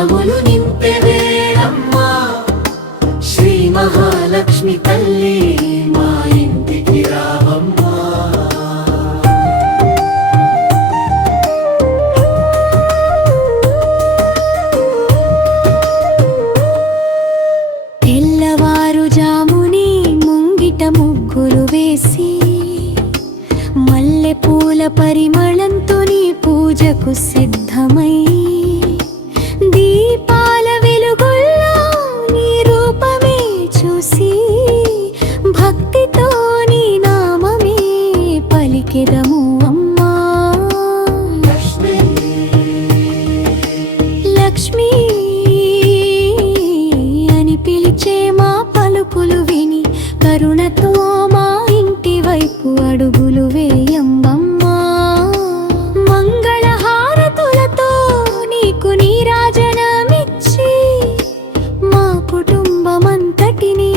శుభములు నింపే వేళమ్మా శ్రీ మహాలక్ష్మి తల్లి మా ఇంటికి రావమ్మా. తెల్లవారుజామునే ముంగిట ముగ్గులు వేసి మల్లె పూల పరిమళంతో నీ పూజకు సిద్ధమై దీపాల వెలుగుల్లో నీ రూపమే చూసి భక్తితో నీ నామమే పలికెదము అమ్మా. లక్ష్మీ అని పిలిచే మా పలుకులు విని కరుణతో మా ఇంటి వైపు అడుగులు వేయంబమ్మా. మంగళహారతులతో నీకు నీరాజనమిచ్చి మా కుటుంబమంతటిని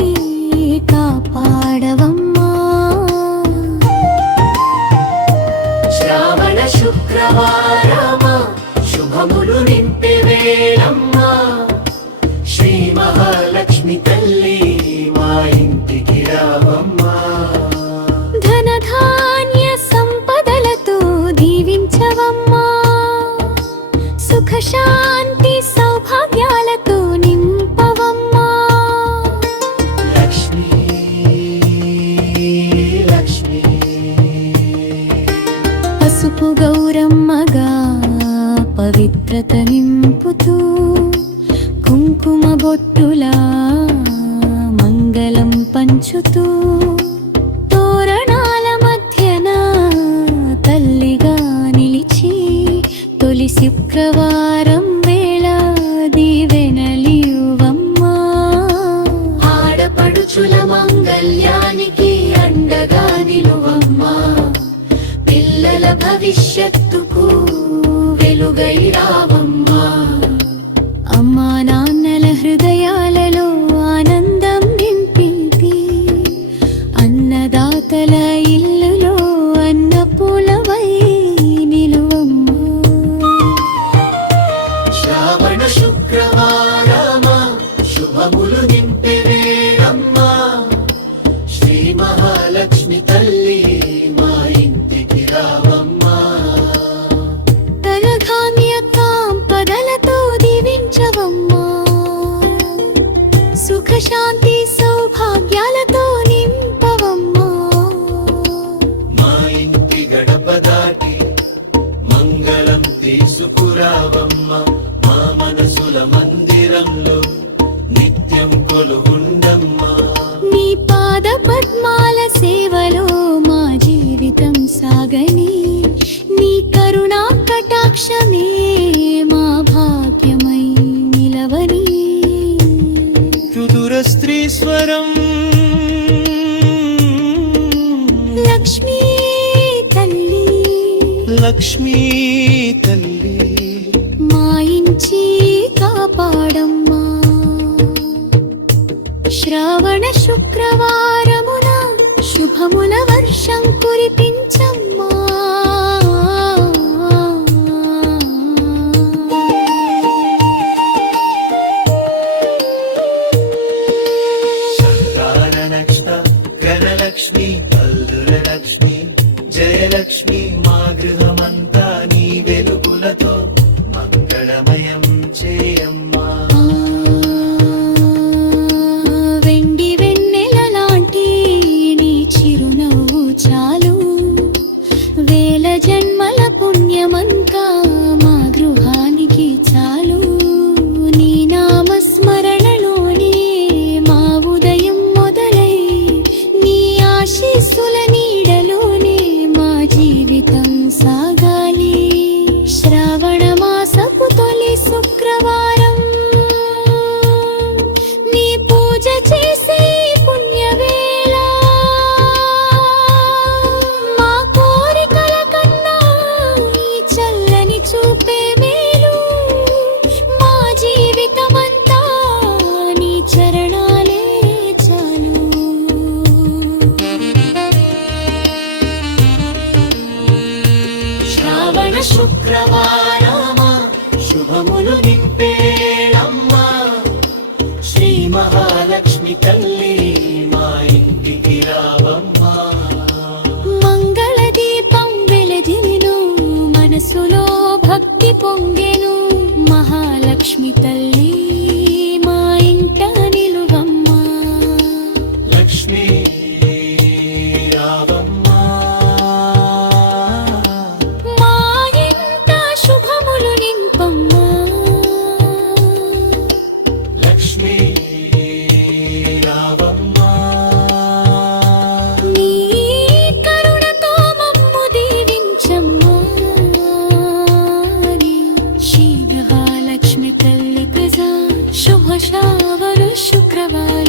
కాపాడవమ్మా. శ్రావణ శుక్రవారమా శుభములు నింపే వేళమ్మా శ్రీ మహాలక్ష్మి తల్లి మా ఇంటికి రావమ్మా. ధనధాన్య సంపదలతో దీవించవమ్మా. సుఖశాంతి సౌభాగ్యాలతో నింపవమ్మా. లక్ష్మీ లక్ష్మీ పసుపు గౌరమ్మగా పవిత్రత నింపుతూ కుంకుమ బొట్టులా మంగళం పంచుతూ తోరణాల మధ్యన తల్లిగా నిలిచి తొలి శుక్రవారం వేళ దీవెనలివ్వమ్మా. ఆడపడుచుల మంగళ్యానికి అండగా నిలువమ్మా. పిల్లల భవిష్యత్తుకు వెలుగై రావమ్మా. అమ్మా నాన్నల హృదయాలలో ఆనందం నింపింది. అన్నదాతల ఇల్లులో అన్నపూలవై నిలువమ్మా. శ్రావణ శుక్రవారమా శుభములు నింపే వేళమ్మా శ్రీ మహాలక్ష్మి తల్లి మా ఇంటికి రావమ్మా. ధనధాన్య సంపదలతో దీవించవమ్మా. సుఖశాంతి సౌభాగ్యాలతో నింపవమ్మా. మా ఇంటి గడప దాటి మంగళం తీసుకురావమ్మా. మా మనసుల మందిరంలో నిత్యం కొలువుండమ్మా. నీ పాద పద్మాల సేవలో మా జీవితం సాగని నీ కరుణా కటాక్షమే మా భాగ్యమై నిలవని. రుదుర స్త్రీ స్వరం లక్ష్మీ తల్లి లక్ష్మీ తల్లి మా ఇంచి కాపాడమ్మా. శ్రావణ శుక్రవారమున శుభముల వర్షం కురిపించమ్మా. సంతాననక్ష గణలక్ష్మి అల్లుల లక్ష్మి జయలక్ష్మి మా గృహమంతా నీ వెలుగులతో మంగళమయం చేయమ్మా. తల్లి మా ఇంట నిలువమ్మా లక్ష్మీ రావమ్మా మా ఇంట శుభములు నింపమ్మా లక్ష్మీ రావమ్మా నీ కరుణతో మమ్ము దీవించమ్మా శ్రీ మహాలక్ష్మి తల్లి ప్రజా శుభ శ్రావణ శుక్రవారం